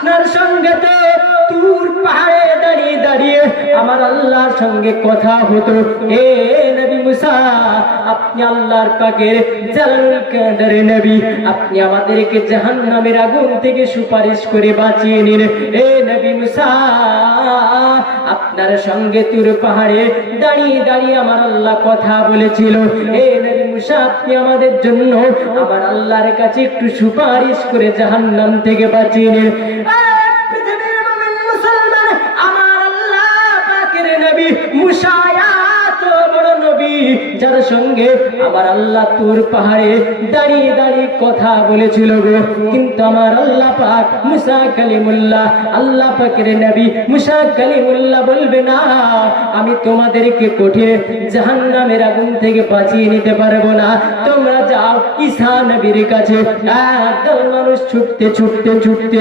আপনার সঙ্গে তো তুর পাহাড়ে দাঁড়িয়ে দাঁড়িয়ে আমার আল্লাহর সঙ্গে কথা হতো। হে নবী মুসা, আপনি আল্লাহর পাকের জালালুল কাদের নবী, আপনি আমাদেরকে জাহান্নামের আগুন থেকে সুপারিশ করে বাঁচিয়ে নিন। হে নবী মুসা, আপনার সঙ্গে তুর পাহাড়ে দাঁড়িয়ে দাঁড়িয়ে আমার আল্লাহ কথা বলেছিল। হে নবী মুসা, আপনি আমাদের জন্য আমার আল্লাহর কাছে একটু সুপারিশ করে জাহান্নাম থেকে বাঁচিয়ে নিন। পৃথিবীর মুমিন মুসলমান, আমার আল্লাহ পাকের নবী মুসা এত বড় নবী, যার সঙ্গে আমার আল্লাহ তুর পাহাড়ে দাঁড়িয়ে দাঁড়িয়ে কথা বলেছিল গো। কিন্তু আমার আল্লাহ পাক মুসা কালিমুল্লাহ, আল্লাহ পাকের নবী মুসা কালিমুল্লাহ বলবে না, আমি তোমাদেরকে কঠিন জাহান্নামের আগুন থেকে বাঁচিয়ে নিতে পারবো না, তোমরা যাও ঈসা নবীর কাছে। একদল মানুষ ছুটতে ছুটতে ছুটতে